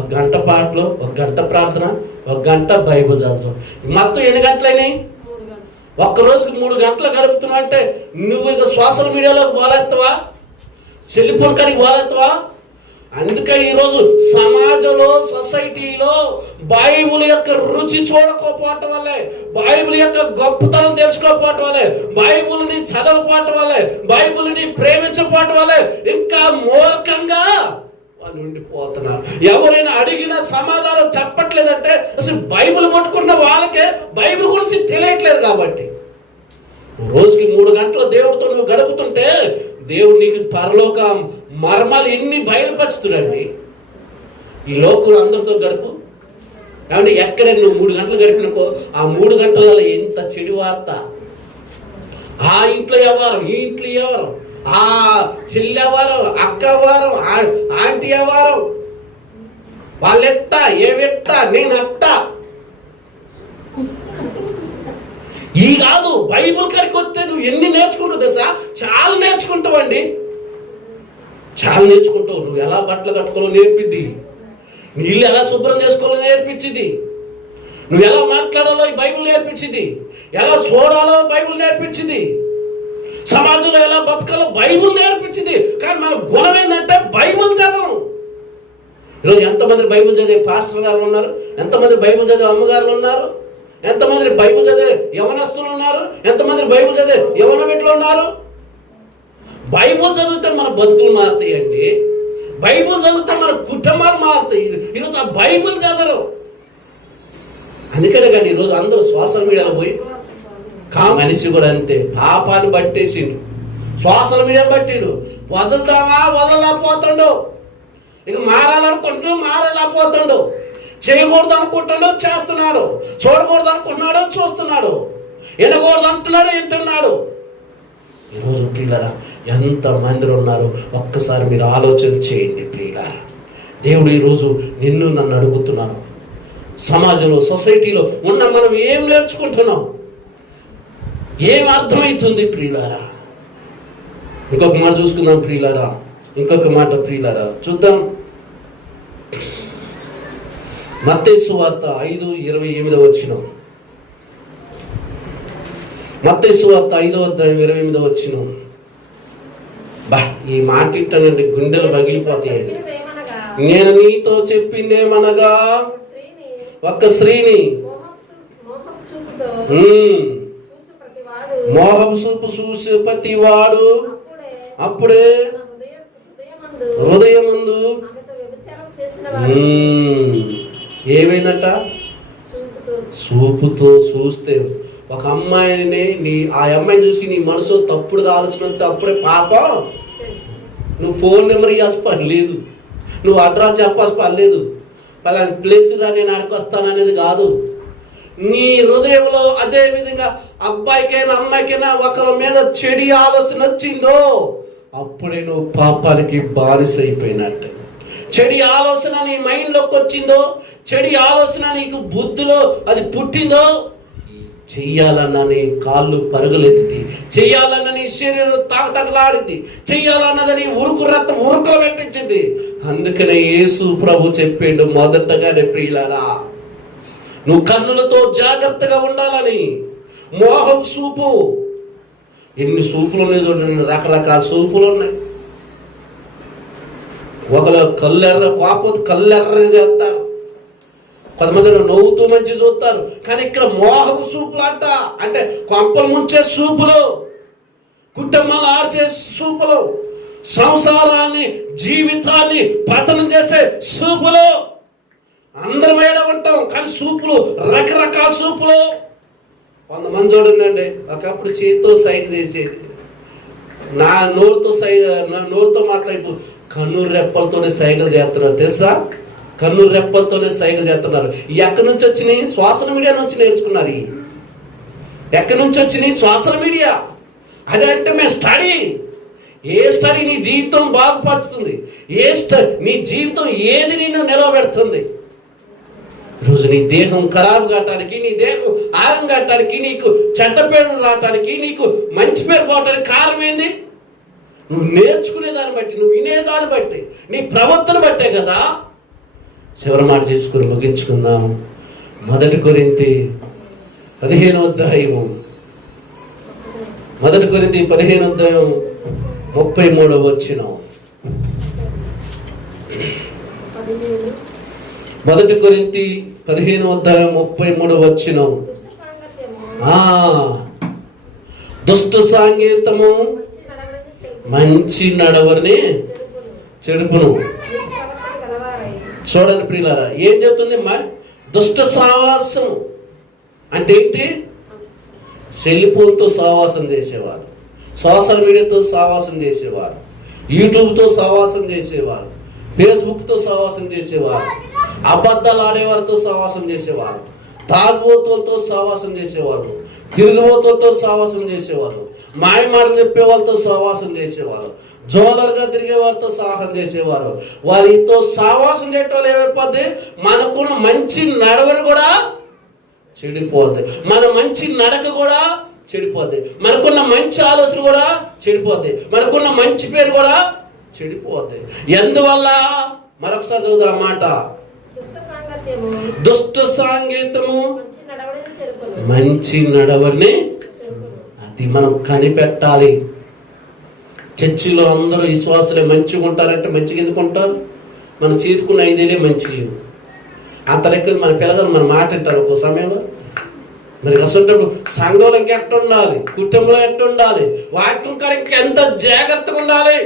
1 గంట పాటలు, 1 గంట ప్రార్థన, 1 గంట బైబుల్ చదవడం. మొత్తం ఎన్ని గంటలైనాయి? ఒక్క రోజుకి 3 గంటలు గడుపుతున్నావు అంటే నువ్వు ఇక సోషల్ మీడియాలో పోలేస్తావా, సెల్ఫోన్ కాడికి పోలేస్తావా? అందుకని ఈరోజు సమాజంలో, సొసైటీలో బైబిల్ యొక్క రుచి చూడకపోవటం వల్లే, బైబిల్ యొక్క గొప్పతనం తెలుసుకోకపోవటం వల్లే, బైబిల్ని చదవకపోవటం వల్లే, బైబిల్ని ప్రేమించకపోవటం వల్లే ఇంకా మూర్ఖంగా వాళ్ళు ఉండిపోతున్నారు. ఎవరైనా అడిగినా సమాధానం చెప్పట్లేదంటే అసలు బైబిల్ పట్టుకున్న వాళ్ళకే బైబిల్ గురించి తెలియట్లేదు. కాబట్టి రోజుకి 3 గంటలు దేవుడితో నువ్వు గడుపుతుంటే దేవుడు నీకు పరలోక మర్మాలు ఎన్ని బయలుపరుచుతున్నాడండి. ఈ లోకం అందరితో గడుపు. కాబట్టి ఎక్కడ నువ్వు 3 గంటలు గడిపినకో ఆ 3 గంటల ఎంత చెడు వార్త. ఆ ఇంట్లో ఎవరు, ఈ ఇంట్లో ఎవరు, ఆ చెల్లి ఎవరు, అక్క ఎవరు, ఆంటీ ఎవరు, వాళ్ళెట్ట, ఏవెట్ట, నేను అట్ట. ఈ కాదు బైబిల్ కాడికి వస్తే నువ్వు ఎన్ని నేర్చుకుంటావు తెలుసా? చాలా నేర్చుకుంటావండి, చాలా నేర్చుకుంటావు. నువ్వు ఎలా బట్టలు కట్టుకోవాలో నేర్పిద్ది, నీ ఇల్లు ఎలా శుభ్రం చేసుకోవాలో నేర్పించింది, నువ్వు ఎలా మాట్లాడాలో ఈ బైబిల్ నేర్పించింది, ఎలా చూడాలో బైబిల్ నేర్పించింది, సమాజంలో ఎలా బతకాలో బైబిల్ నేర్పించింది. కానీ మన గుణం ఏంటంటే బైబిల్ చదవం. ఈరోజు ఎంతమంది బైబిల్ చదివే పాస్టర్ గారు ఉన్నారు, ఎంతమంది బైబిల్ చదివే అమ్మగారులు ఉన్నారు, ఎంతమంది బైబిల్ చదివే యవనస్తులు ఉన్నారు, ఎంతమంది బైబిల్ చదివే యవన బిడ్డలు ఉన్నారు. బైబిల్ చదివితే మన బతుకులు మారుతాయండి, బైబిల్ చదివితే మన కుటుంబాలు మారుతాయి. ఈరోజు ఆ బైబిల్ చదవరు. అందుకనే కానీ ఈరోజు అందరూ సోషల్ మీడియాలో పోయి మనిషి కూడా అంతే, పాపాన్ని పట్టేసిండు, సోషల్ మీడియా పట్టిండు. వదులుతావా వదలలేకపోతుండు, ఇక మారాలనుకుంటూ చేయకూడదు అనుకుంటున్నాడు, చేస్తున్నాడు, చూడకూడదు అనుకుంటున్నాడు, చూస్తున్నాడు, వినకూడదు అంటున్నాడు, వింటున్నాడు. ఈరోజు ప్రియులారా ఎంతమంది ఉన్నారు ఒక్కసారి మీరు ఆలోచన చేయండి ప్రియులారా. దేవుడు ఈరోజు నన్ను అడుగుతున్నాను, సమాజంలో, సొసైటీలో ఉన్న మనం ఏం నేర్చుకుంటున్నాం, ఏం అర్థమవుతుంది ప్రియులారా? ఇంకొక మాట చూసుకుందాం ప్రియులారా, ఇంకొక మాట ప్రియులారా చూద్దాం. మత్తయి సువార్త 5:28 మత్తయి సువార్త 5:28 బా, ఈ మాట ఇట్టనండి గుండెలు పగిలిపోతాయండి. నేను నీతో చెప్పిందేమనగా ఒక్క స్త్రీని మోహపు చూపు చూసి ప్రతి వాడు అప్పుడే హృదయమందు ఏమైందంట? చూపుతో చూస్తే ఒక అమ్మాయిని ఆ అమ్మాయిని చూసి నీ మనసు తప్పుడుగా ఆలోచన అప్పుడే పాపం. నువ్వు ఫోన్ నెంబర్ ఇవ్వాల్సిన పని లేదు, నువ్వు అడ్రస్ చెప్పాల్సిన పని లేదు, పలానా ప్లేస్ రా నేను ఆడికి వస్తాను అనేది కాదు. నీ హృదయంలో అదే విధంగా అబ్బాయికైనా అమ్మాయికైనా ఒకరి మీద చెడు ఆలోచన వచ్చిందో అప్పుడే నువ్వు పాపానికి బానిస అయిపోయినట్టే. చెడు ఆలోచన నీ మైండ్లోకి వచ్చిందో, చెడు ఆలోచన నీకు బుద్ధిలో అది పుట్టిందో, చెయ్యాలన్న నీ కాళ్ళు పరుగులెత్తి, చెయ్యాలన్న నీ శరీరం తగలాడింది, చెయ్యాలన్నదని రక్తం ఉరుకులు పెట్టించింది. అందుకనే యేసు ప్రభు చెప్పిండు మొదటగానే, ప్రియులారా నువ్వు కన్నులతో జాగ్రత్తగా ఉండాలని. మోహం సూపు, ఎన్ని సూపులు ఉన్నాయి చూడండి, రకరకాల సూపులు ఉన్నాయి. ఒకరు కళ్ళెర్ర కాకపోతే కళ్ళెర్ర చేస్తారు, కొంతమంది నవ్వుతూ మంచి చూస్తారు. కానీ ఇక్కడ మోహపు సూపులు అంటే కొంపలు ముంచే సూపులు, కుటుంబాలు ఆర్చే సూపులు, సంసారాన్ని జీవితాన్ని పతనం చేసే సూపులు. అందరం వేడ ఉంటాం కానీ సూపులు రకరకాల సూపులు. కొంతమంది చూడండి, ఒకప్పుడు చేతితో సైగ చేసేది, నా నోరుతో మాట్లాడి కన్నురు రెప్పలతోనే సైగలు చేస్తున్నారు తెలుసా. కన్నురు రెప్పలతోనే సైగలు చేస్తున్నారు. ఎక్కడి నుంచి వచ్చినాయి? సోషల్ మీడియా నుంచి నేర్చుకున్నారు. ఎక్కడి నుంచి వచ్చినాయి? Social media. అదంటే మేము స్టడీ. ఏ స్టడీ నీ జీవితం బాగుపరుచుతుంది? నీ జీవితం ఏది నిన్ను నిలవబెడుతుంది? ఈరోజు నీ దేహం ఖరాబు కావటానికి, నీ దేహం ఆగం కావటానికి, నీకు చెడ్డ పేరు రావటానికి, నీకు మంచి పేరు పోవటానికి కారణం ఏంది? నువ్వు నేర్చుకునే దాన్ని బట్టి, నువ్వు వినేదాన్ని బట్టి, నీ ప్రవర్తన బట్టే కదా. చివరి మాట చేసుకుని ముగించుకుందాం. 1 కొరింథీ 15వ అధ్యాయము, 1 కొరింథీ 15వ అధ్యాయం 33వ వచనం. 1 కొరింథీ 15వ అధ్యాయం 33వ వచనం. దుష్ట సాంగీతము మంచి నడవని చెడుపును. చూడండి ప్రియులారా, ఏం చెప్తుంది అమ్మా? దుష్ట సావాసం అంటే ఏంటి? సెల్ఫోన్తో సావాసం చేసేవారు, సోషల్ మీడియాతో సావాసం చేసేవారు, యూట్యూబ్తో సావాసం చేసేవారు, ఫేస్బుక్తో సావాసం చేసేవారు, అబద్ధాలు ఆడేవారితో సావాసం చేసేవారు, తాగుబోతులతో సావాసం చేసేవారు, తిరుగుబోతులతో సావాసం చేసేవారు, మాయ మాటలు చెప్పే వాళ్ళతో సావాసం చేసేవారు, జోలర్గా తిరిగే వారితో సాహసం చేసేవారు. వారితో సావాసం చేయటం వల్ల ఏమైపోద్ది? మనకున్న మంచి నడవడి కూడా చెడిపోద్ది, మన మంచి నడక కూడా చెడిపోద్ది, మనకున్న మంచి ఆలోచన కూడా చెడిపోద్ది, మనకున్న మంచి పేరు కూడా చెడిపోద్ది. ఎందువల్ల? మరొకసారి చదువుదా మాట. దుష్ట సాంగీతము మంచి నడవడిని, అది మనం కనిపెట్టాలి. చర్చిలో అందరూ విశ్వాసులే మంచిగా ఉంటారంటే మంచిగా ఎందుకు ఉంటారు? మన చేతుకున్న 5 ఏళ్ళే మంచిగా లేవు. అంత లెక్క మన పిల్లలు మన మాట వింటారు ఒక సమయంలో. మరి అసలు సంఘంలో ఎట్ట ఉండాలి, కుటుంబంలో ఎట్ట ఉండాలి, వాక్యం కరెక్ట్ ఎంత జాగ్రత్తగా ఉండాలి.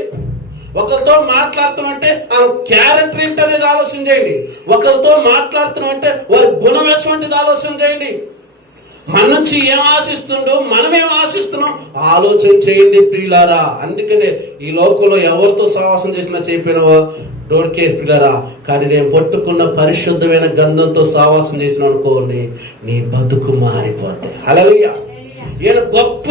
ఒకరితో మాట్లాడుతామంటే ఆ క్యారెక్టర్ ఏంటనేది ఆలోచన చేయండి. ఒకరితో మాట్లాడుతున్నామంటే వారి గుణం వేసుకుంటే ఆలోచన చేయండి. మన నుంచి ఏం ఆశిస్తుండో, మనం ఏం ఆశిస్తున్నాం ఆలోచన చేయండి ప్రియులారా. అందుకనే ఈ లోకంలో ఎవరితో సహవాసం చేసినా చెప్పినవా డోర్కే ప్రియులారా. కానీ నేను పట్టుకున్న పరిశుద్ధమైన గంధంతో సహవాసం చేసిన అనుకోండి, నీ బతుకు మారిపోతాయి. హల్లెలూయా. ఈయన గొప్ప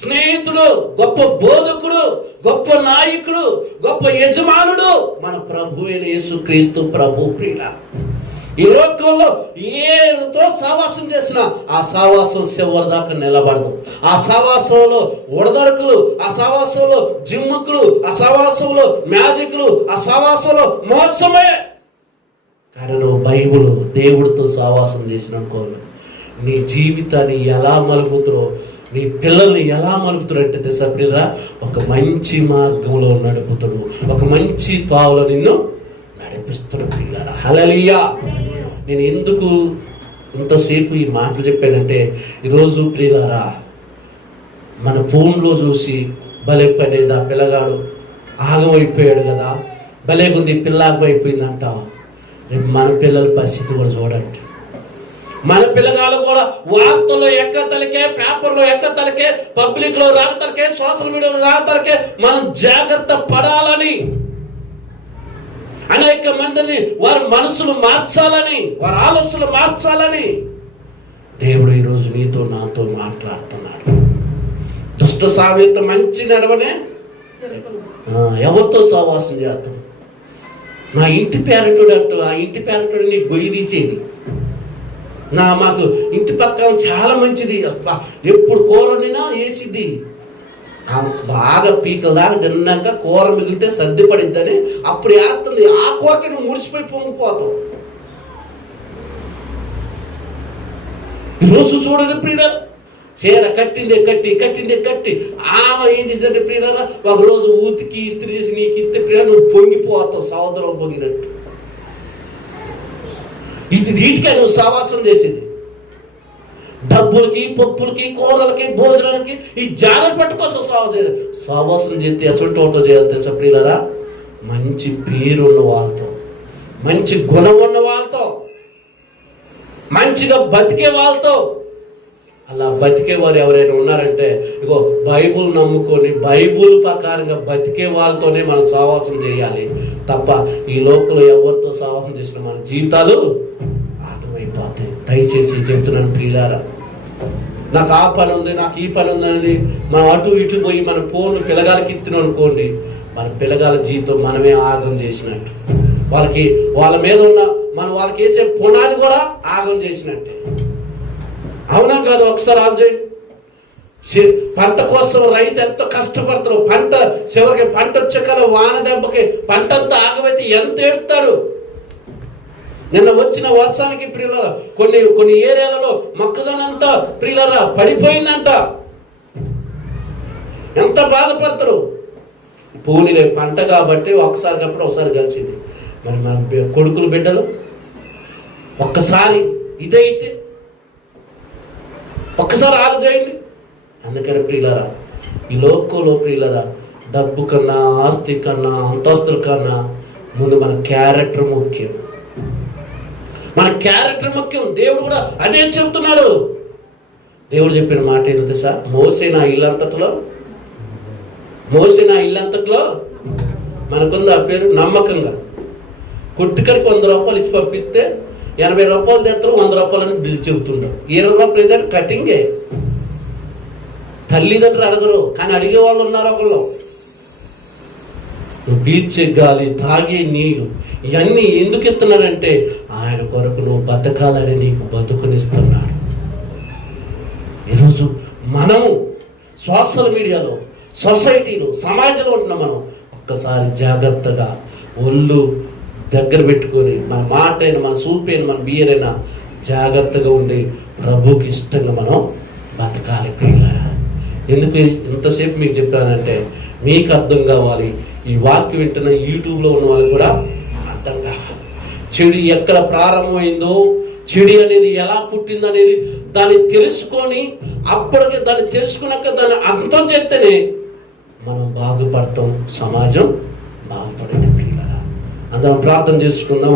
స్నేహితుడు, గొప్ప బోధకుడు, గొప్ప నాయకుడు, గొప్ప యజమానుడు మన ప్రభువైన యేసుక్రీస్తు ప్రభు. ప్రియులారా, ఈ లోకంలో ఏతో సావాసం చేసినా ఆ సావాసం చివరి దాకా నిలబడదు. ఆ సావాసంలో ఉడదరుకులు, ఆ సావాసంలో జిమ్ముకులు, ఆ సావాసంలో మ్యాజిక్లు, ఆ సావాసంలో మోసమే. కానీ నువ్వు బైబిల్ దేవుడితో సావాసం చేసిననుకో, నీ జీవితాన్ని ఎలా మలుపుతున్నావు, నీ పిల్లల్ని ఎలా మలుపుతాడు అంటే తెలుసా ప్రియురా, ఒక మంచి మార్గంలో నడుపుతాడు, ఒక మంచి తావులో నిన్ను నడిపిస్తాడు ప్రియులారా. హల్లెలూయా. నేను ఎందుకు ఇంతసేపు ఈ మాటలు చెప్పానంటే, ఈరోజు ప్రియులారా మన ఫోన్లో చూసి భలే పనేది ఆ పిల్లగాడు ఆగమైపోయాడు కదా, భలే కొద్ది పిల్ల ఆగమైపోయిందంట. రేపు మన పిల్లల పరిస్థితి కూడా చూడండి. మన పిల్లగాలు కూడా వార్తల్లో ఎక్కతలకే, పేపర్లో ఎక్కతలకే, పబ్లిక్ లో రాగతలకే, సోషల్ మీడియాలో రాగతలకే మనం జాగ్రత్త పడాలని, అనేక మందిని వారి మనసులు మార్చాలని, వారి ఆలోచనలు మార్చాలని దేవుడు ఈరోజు నీతో నాతో మాట్లాడుతున్నాడు. దుష్ట సామెత మంచి నడవనే ఎవరితో సహవాసం చేస్తాం. నా ఇంటి పేరటుడు అంటూ ఆ ఇంటి పేరటుడు నీ గొయ్యి తీసేది. మాకు ఇంటి పక్కన చాలా మంచిది, ఎప్పుడు కూర వండినా వేసిద్ది, బాగా పీకలాగా తిన్నాక కూర మిగిలితే సర్ది పడిద్దని అప్పుడు వేస్తుంది. ఆ కూరకి నువ్వు ముడిసిపోయి పొంగిపోతావు. ఈరోజు చూడండి ప్రియుల, చీర కట్టిందే కట్టి ఆమె ఏం చేసిందంటే ప్రియుల, ఒకరోజు ఊతికి ఇస్త్రీ చేసి నీకు ఇస్తే ప్రియుల నువ్వు పొంగిపోతావు, సముద్రం పొంగినట్టు. ఇది వీటికే నువ్వు సహవాసం చేసేది. డబ్బులకి, పప్పులకి, కూరలకి, భోజనాలకి ఈ జాగ్రత్త పట్టుకోసం సహవాసం చేస్తే ఎసంటి వాళ్ళతో చేయాలి తెలుసా ప్రియులరా? మంచి పేరు ఉన్న వాళ్ళతో, మంచి గుణం ఉన్న వాళ్ళతో, మంచిగా బతికే వాళ్ళతో. అలా బతికేవారు ఎవరైనా ఉన్నారంటే ఇగో బైబుల్ నమ్ముకొని బైబుల్ ప్రకారంగా బతికే వాళ్ళతోనే మనం సహవాసం చేయాలి తప్ప ఈ లోకంలో ఎవరితో సహవాసం చేసిన మన జీవితాలు ఆగమైపోతాయి. దయచేసి చెప్తున్నాను ప్రియులారా, నాకు ఆ పని ఉంది, నాకు ఈ పని ఉంది అనేది మనం అటు ఇటు పోయి మన ఫోన్లు పిల్లగాలకి ఇస్తున్నాం అనుకోండి, మన పిల్లగాల జీవితం మనమే ఆగం చేసినట్టు. వాళ్ళ మీద ఉన్న మనం వాళ్ళకి వేసే పునాది కూడా ఆగం చేసినట్టే. అవునా కాదు? ఒకసారి ఆఫ్ చేయండి. పంట కోసం రైతు ఎంతో కష్టపడతారు. పంట చివరికి పంట వచ్చాక వాన దెబ్బకి పంట అంతా ఆగమైతే ఎంత ఏడుతాడు. నిన్న వచ్చిన వర్షానికి ప్రియులరా కొన్ని ఏరియాలలో మొక్కజొన్న అంతా ప్రియులరా పడిపోయిందంట. ఎంత బాధపడతారు. పూనిలే పంట కాబట్టి ఒకసారి కలిసింది. మరి మన కొడుకులు బిడ్డలు ఒక్కసారి ఇదైతే ఒక్కసారి ఆగు చేయండి. అందుకని ప్రియులరా, ఈ లోకంలో ప్రియులరా డబ్బు కన్నా, ఆస్తి కన్నా, అంతస్తుల కన్నా ముందు మన క్యారెక్టర్ ముఖ్యం. మన క్యారెక్టర్ ముఖ్యం. దేవుడు కూడా అదే చెప్తున్నాడు. దేవుడు చెప్పిన మాట ఏంటో తెలుసా? మోసే నా ఇల్లంతట్లో మనకుంది ఆ పేరు నమ్మకంగా. కొట్టుకరికి 100 రూపాయలు ఇచ్చి పంపిస్తే 80 రూపాయలు తెస్తారు, 100 రూపాయలని బిల్ చెబుతుంటాం. 20 రూపాయలు ఏదైనా కటింగే. తల్లిదండ్రులు అడగరు, కానీ అడిగే వాళ్ళు ఉన్నారు. ఒకళ్ళు నువ్వు పీల్చే గాలి, తాగే నీరు ఇవన్నీ ఎందుకు ఇస్తున్నాడంటే ఆయన కొరకు నువ్వు బతకాలని నీకు బతుకునిస్తున్నాడు. ఈరోజు మనము సోషల్ మీడియాలో, సొసైటీలో, సమాజంలో ఉంటున్నాం. మనం ఒక్కసారి జాగ్రత్తగా ఒళ్ళు దగ్గర పెట్టుకొని మన మాట అయినా, మన చూపైన, మన బియ్యర్ అయినా జాగ్రత్తగా ఉండి ప్రభుకి ఇష్టంగా మనం బతకాలి ప్రియులారా. ఎందుకు ఇంతసేపు మీకు చెప్పానంటే మీకు అర్థం కావాలి. ఈ వాక్యం వింటున్న యూట్యూబ్లో ఉన్న వాళ్ళు కూడా అర్థం కావాలి. చెడు ఎక్కడ ప్రారంభమైందో, చెడు అనేది ఎలా పుట్టిందనేది దాన్ని తెలుసుకొని అప్పటికే దాన్ని తెలుసుకున్నాక దాన్ని అర్థం చేస్తేనే మనం బాగుపడతాం, సమాజం బాగుపడింది. అందరం ప్రార్థన చేసుకుందాం.